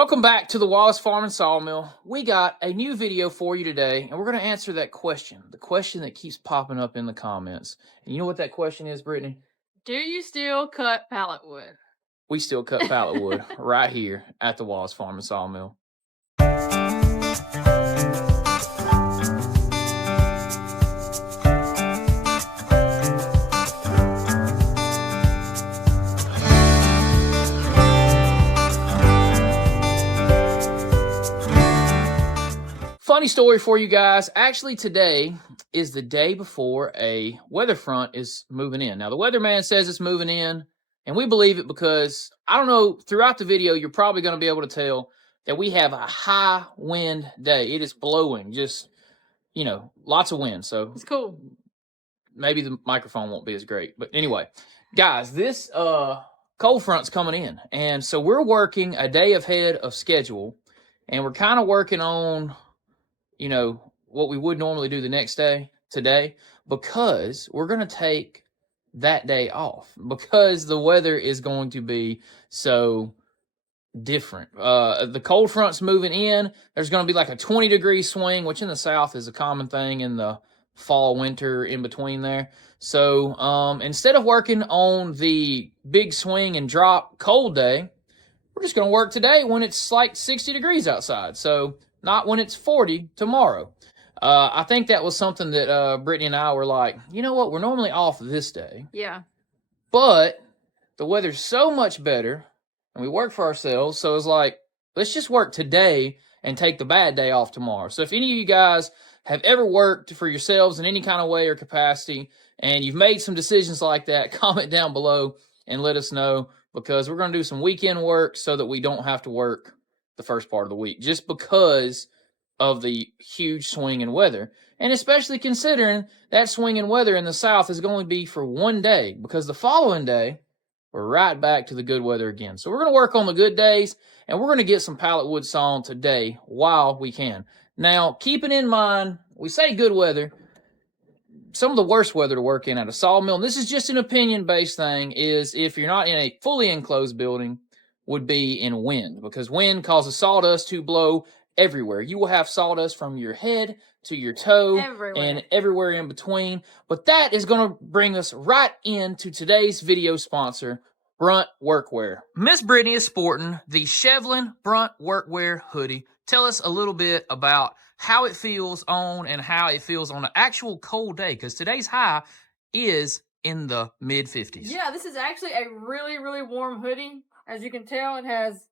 Welcome back to the Wallace Farm and Sawmill. We got a new video for you today, and we're going to answer that question. The question that keeps popping up in the comments. And you know what that question is, Brittany? Do you still cut pallet wood? We still cut pallet wood right here at the Wallace Farm and Sawmill. Funny story for you guys. Actually, today is the day before a weather front is moving in. Now, the weatherman says it's moving in, and we believe it because, I don't know, throughout the video, you're probably going to be able to tell that we have a high wind day. It is blowing, just, you know, lots of wind. So it's cool. Maybe the microphone won't be as great. But anyway, guys, this cold front's coming in. And so we're working a day ahead of schedule, and we're kind of working on, you know, what we would normally do the next day today, because we're going to take that day off because the weather is going to be so different. The cold front's moving in. There's going to be like a 20-degree swing, which in the South is a common thing in the fall, winter, in between there. So instead of working on the big swing and drop cold day, we're just going to work today when it's like 60 degrees outside. So not when it's 40 tomorrow. I think that was something that Brittany and I were like, you know what, we're normally off this day. Yeah. But the weather's so much better, and we work for ourselves, so it's like, let's just work today and take the bad day off tomorrow. So if any of you guys have ever worked for yourselves in any kind of way or capacity, and you've made some decisions like that, comment down below and let us know, because we're going to do some weekend work so that we don't have to work the first part of the week, just because of the huge swing in weather. And especially considering that swing in weather in the South is going to be for one day, because the following day, we're right back to the good weather again. So we're going to work on the good days, and we're going to get some pallet wood sawn today while we can. Now, keeping in mind, we say good weather, some of the worst weather to work in at a sawmill, and this is just an opinion-based thing, is if you're not in a fully enclosed building, would be in wind, because wind causes sawdust to blow everywhere. You will have sawdust from your head to your toe and everywhere in between. But that is going to bring us right into today's video sponsor, Brunt Workwear. Miss Brittany is sporting the Shevlin Brunt Workwear hoodie. Tell us a little bit about how it feels on and how it feels on an actual cold day, because today's high is in the mid-50s. Yeah, this is actually a really, really warm hoodie. As you can tell, it has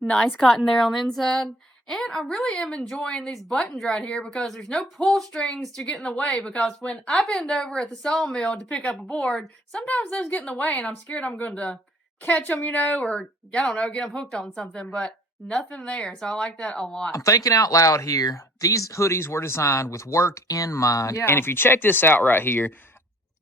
nice cotton there on the inside. And I really am enjoying these buttons right here because there's no pull strings to get in the way, because when I bend over at the sawmill to pick up a board, sometimes those get in the way and I'm scared I'm going to catch them, you know, or, I don't know, get them hooked on something, but nothing there. So I like that a lot. I'm thinking out loud here. These hoodies were designed with work in mind. Yeah. And if you check this out right here,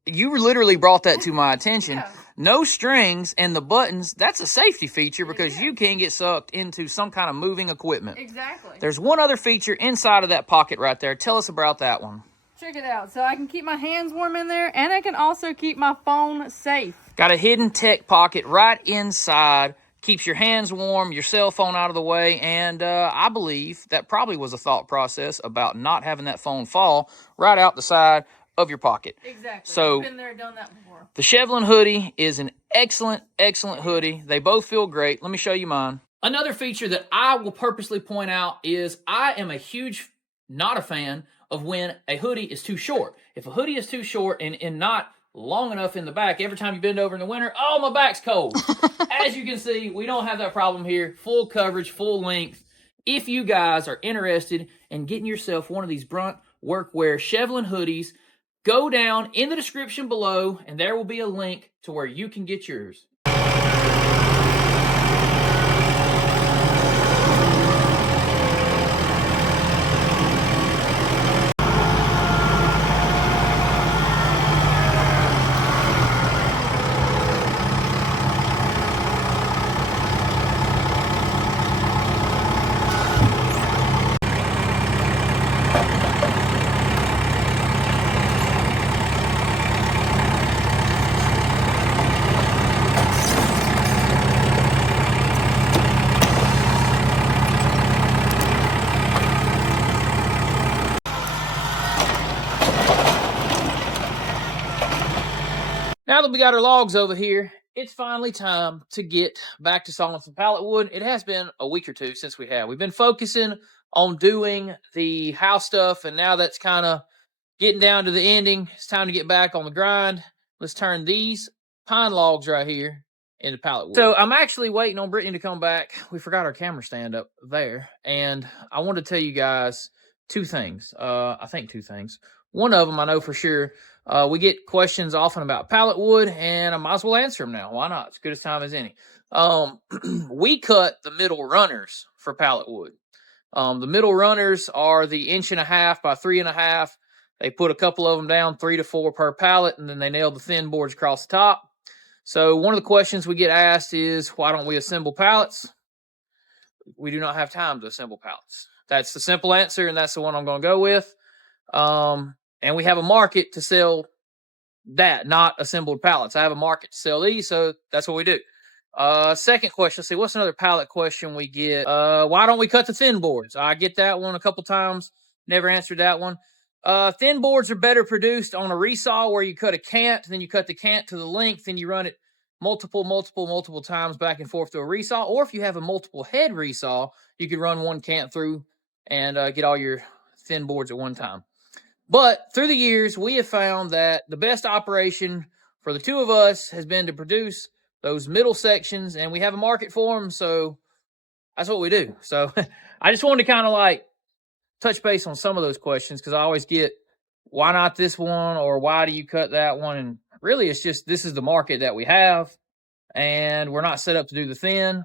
you literally brought that to my attention. Yeah. No strings and the buttons, that's a safety feature because you can get sucked into some kind of moving equipment. Exactly. There's one other feature inside of that pocket right there. Tell us about that one. Check it out. So I can keep my hands warm in there, and I can also keep my phone safe. Got a hidden tech pocket right inside. Keeps your hands warm, your cell phone out of the way, and I believe that probably was a thought process about not having that phone fall right out the side of your pocket. Exactly. So, I've been there, done that before. The Shevlin hoodie is an excellent, excellent hoodie. They both feel great. Let me show you mine. Another feature that I will purposely point out is I am not a fan of when a hoodie is too short. If a hoodie is too short and not long enough in the back, every time you bend over in the winter, oh, my back's cold. As you can see, we don't have that problem here. Full coverage, full length. If you guys are interested in getting yourself one of these Brunt Workwear Shevlin hoodies, go down in the description below, and there will be a link to where you can get yours. now that we got our logs over here, it's finally time to get back to sawing some pallet wood. It has been a week or two since we have. We've been focusing on doing the house stuff, and now that's kind of getting down to the ending. It's time to get back on the grind. Let's turn these pine logs right here into pallet wood. So I'm actually waiting on Brittany to come back. We forgot our camera stand up there, and I want to tell you guys two things. I think two things. One of them I know for sure. We get questions often about pallet wood, and I might as well answer them now. Why not? It's good as time as any. We cut the middle runners for pallet wood. The middle runners are the 1.5 by 3.5. They put a couple of them down, 3 to 4 per pallet, and then they nail the thin boards across the top. So one of the questions we get asked is, why don't we assemble pallets? We do not have time to assemble pallets. That's the simple answer, and that's the one I'm going to go with. And we have a market to sell that, not assembled pallets. I have a market to sell these, so that's what we do. Second question, let's see, what's another pallet question we get? Why don't we cut the thin boards? I get that one a couple times. Never answered that one. Thin boards are better produced on a resaw where you cut a cant, then you cut the cant to the length, and you run it multiple times back and forth to a resaw. Or if you have a multiple head resaw, you can run one cant through and get all your thin boards at one time. But through the years, we have found that the best operation for the two of us has been to produce those middle sections, and we have a market for them, so that's what we do. So I just wanted to kind of like touch base on some of those questions, because I always get, why not this one, or why do you cut that one? And really, it's just, this is the market that we have, and we're not set up to do the thin.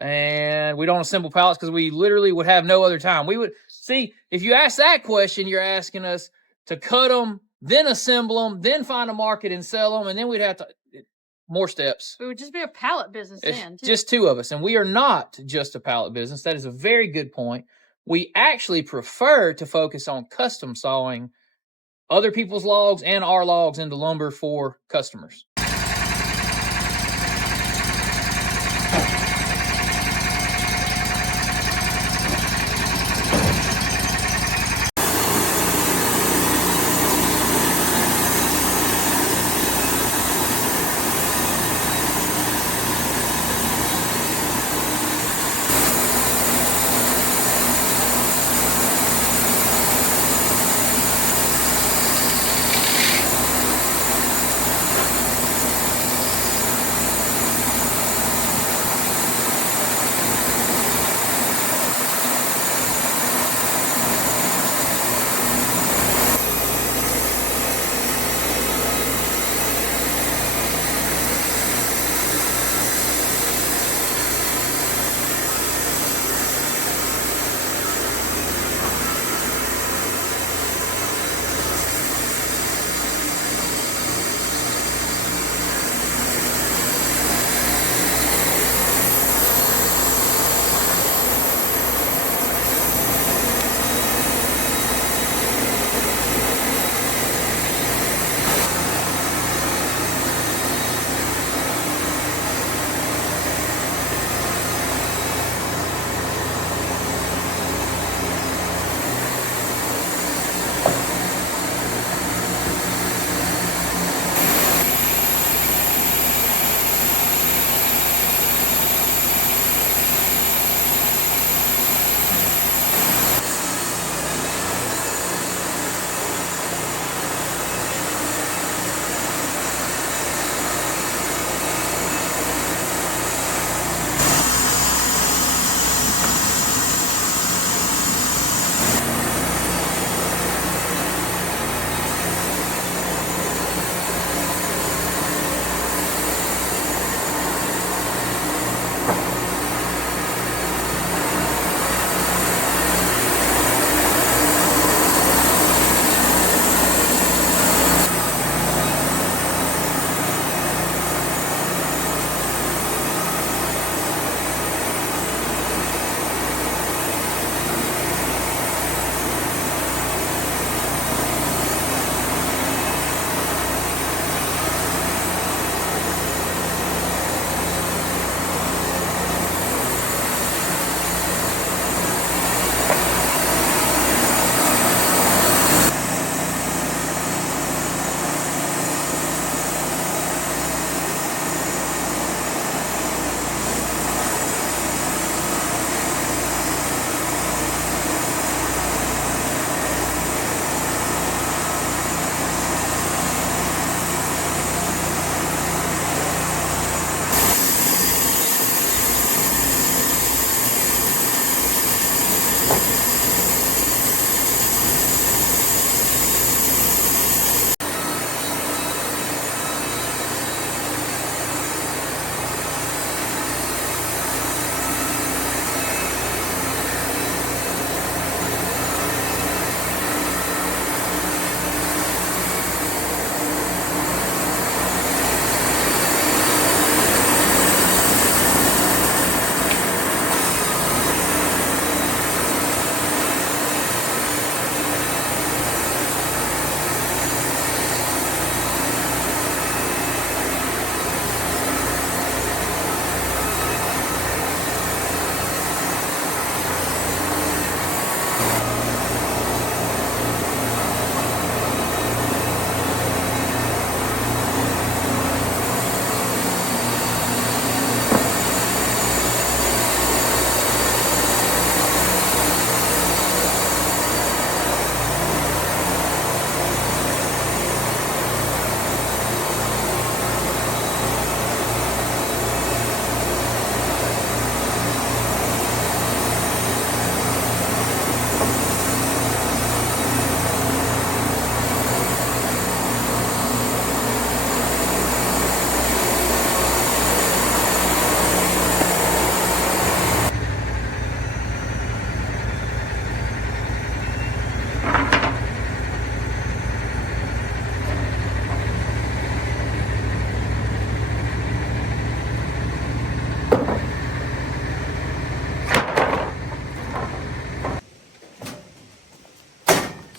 And we don't assemble pallets because we literally would have no other time. We would see, if you ask that question, you're asking us to cut them, then assemble them, then find a market and sell them, and then we'd have to more steps. It would just be a pallet business then. Too. Just two of us, and we are not just a pallet business. That is a very good point. We actually prefer to focus on custom sawing other people's logs and our logs into lumber for customers.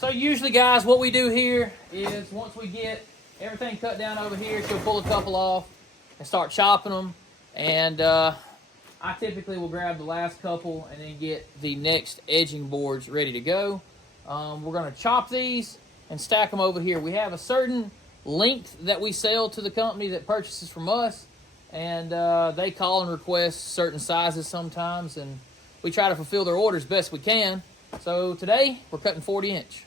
So usually, guys, what we do here is once we get everything cut down over here, she'll pull a couple off and start chopping them. And I typically will grab the last couple and then get the next edging boards ready to go. We're going to chop these and stack them over here. We have a certain length that we sell to the company that purchases from us, and they call and request certain sizes sometimes, and we try to fulfill their orders best we can. So today we're cutting 40-inch.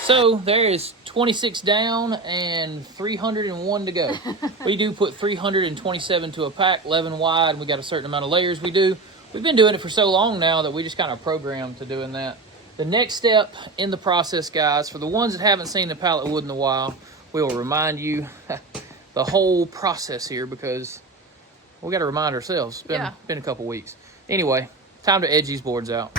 So there is 26 down and 301 to go. We do put 327 to a pack, 11 wide, and we got a certain amount of layers we do. We've been doing it for so long now that we just kind of programmed to doing that. The next step in the process, guys, for the ones that haven't seen the pallet wood in a while, we will remind you the whole process here because we got to remind ourselves. It's been a couple weeks. Anyway, time to edge these boards out.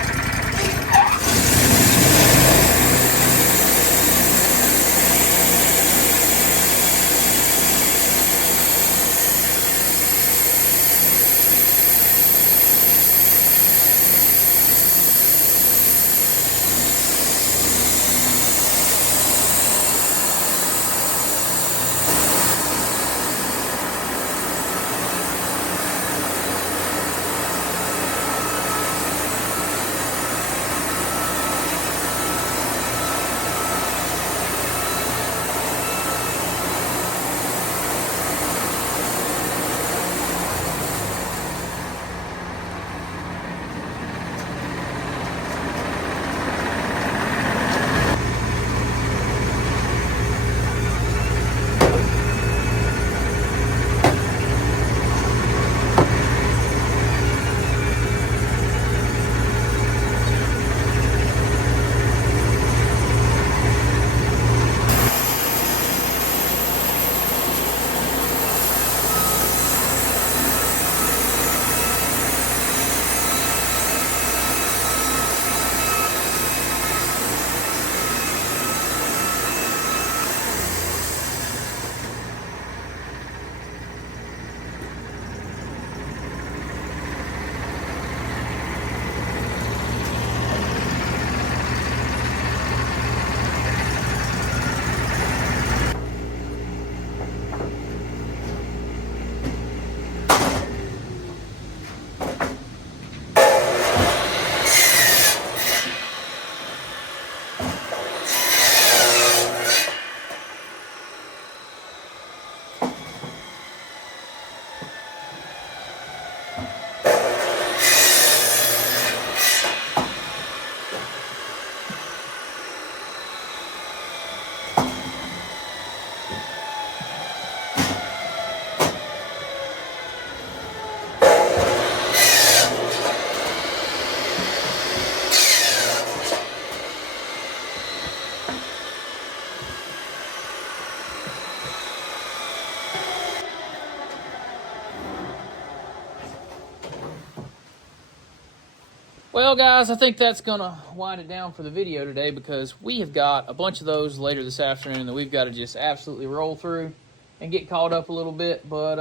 Well, guys, I think that's going to wind it down for the video today because we have got a bunch of those later this afternoon that we've got to just absolutely roll through and get caught up a little bit. But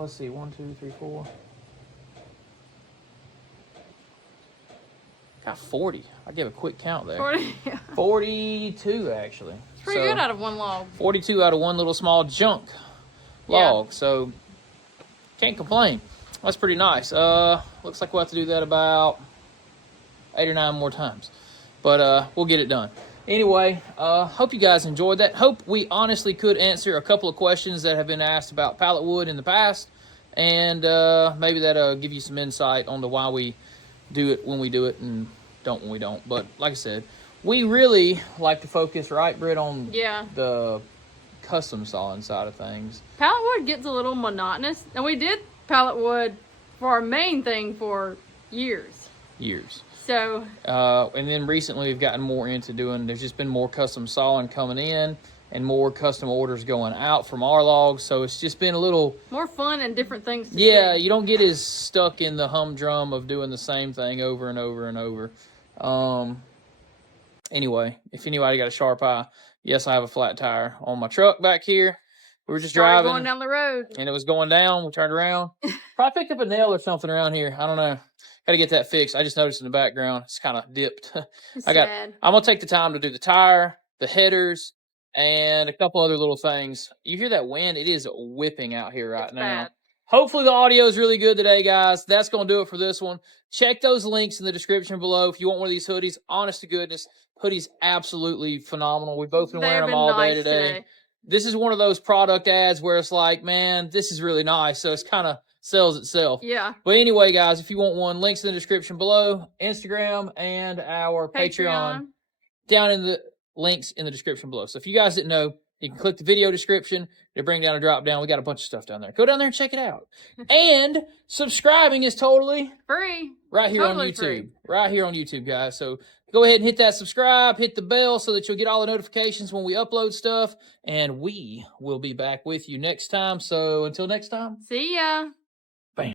let's see, 1, 2, 3, 4. Got 40. I gave a quick count there. 40. 42, actually. It's pretty good out of one log. 42 out of one little small junk log. So, can't complain. That's pretty nice. Looks like we'll have to do that about 8 or 9 more times. But we'll get it done. Anyway, hope you guys enjoyed that. Hope we honestly could answer a couple of questions that have been asked about pallet wood in the past. And maybe that'll give you some insight on why we do it when we do it and don't when we don't. But like I said, we really like to focus, right, Britt, on the custom sawing side of things. Pallet wood gets a little monotonous. And we did pallet wood for our main thing for years. So and then recently we've gotten more into there's just been more custom sawing coming in and more custom orders going out from our logs. So it's just been a little more fun and different things to do. see. You don't get as stuck in the humdrum of doing the same thing over and over and over. Anyway, if anybody got a sharp eye, yes, I have a flat tire on my truck back here. We were just driving. Going down the road. And it was going down. We turned around. Probably picked up a nail or something around here. I don't know. Got to get that fixed. I just noticed in the background, it's kind of dipped. I'm going to take the time to do the tire, the headers, and a couple other little things. You hear that wind? It is whipping out here right now. Bad. Hopefully the audio is really good today, guys. That's going to do it for this one. Check those links in the description below if you want one of these hoodies. Honest to goodness, hoodies absolutely phenomenal. We've both been wearing them all day today. This is one of those product ads where it's like, man, this is really nice. So it's kind of sells itself. Yeah. But anyway, guys, if you want one, links in the description below. Instagram and our Patreon down in the links in the description below. So if you guys didn't know, you can click the video description. It'll bring down a drop down. We got a bunch of stuff down there. Go down there and check it out. And subscribing is totally free. Right here on YouTube. Free. Right here on YouTube, guys. So go ahead and hit that subscribe, hit the bell so that you'll get all the notifications when we upload stuff. And we will be back with you next time. So until next time. See ya.